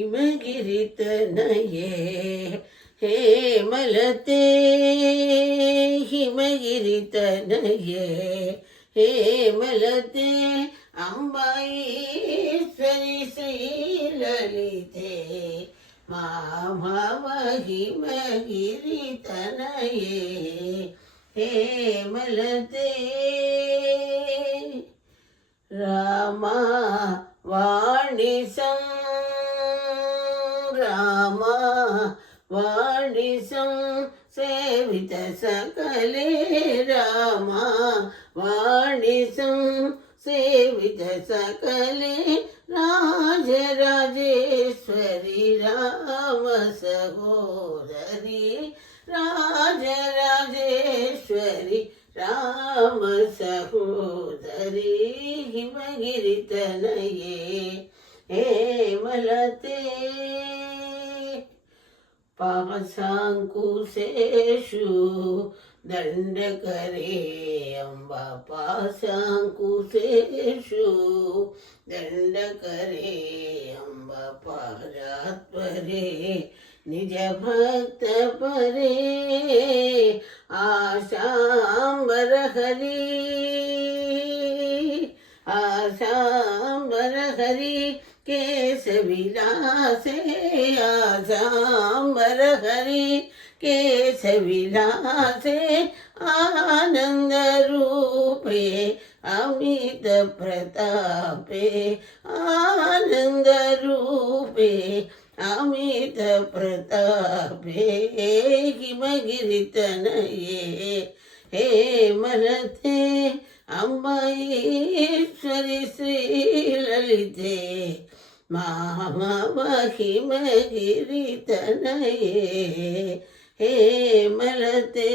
ಹಿಮಗಿರಿತನಯೇ ಹೇಮಲತೆ ಹಿಮಗಿರಿತನಯೇ ಹೇಮಲತೆ ಅಂಬಾಯೇಶ್ವರಿ ಶ್ರೀಲಲಿತೆ ಮಾಮವ ಹಿಮಗಿರಿತನಯೇ ಹೇಮಲತೆ ರಾಮ ವಾಣಿಸಂ ರಾಮ ವಾಣಿಸಂ ಸೇವಿತ ಸಕಲೇ ರಾಮ ವಾಣಿಸಂ ಸೇವಿತ ಸಕಲೇ ರಾಜರಾಜೇಶ್ವರಿ ರಾಮ ಸಹೋದರಿ ರಾಜರಾಜೇಶ್ವರಿ ರಾಮ ಸಹೋದರಿ ಹಿಮಗಿರಿತನಯೇ ಹೇಮಲತೆ ಪಾಸಾಂಕುಶೇಷು ದಂಡಕರೇ ಅಂಬ ಪಾಸಾಂಕುಶೇಷು ದಂಡಕರೇ ಅಂಬ ಪಾರಾತ್ವರೇ ನಿಜ ಭಕ್ತ ಪರೇ ಆಶಾಂಬರ ಹರಿ ಆಶಾಂಬರ ಹರಿ केशविलासे आशांबर हरि केशविलासे आनंद रूपे अमित प्रतापे आनंद रूपे अमित प्रतापे हिमगिरितनये हेमलते अंबाईश्वरी श्रीललिते मामव हिमगिरितनये हेमलते।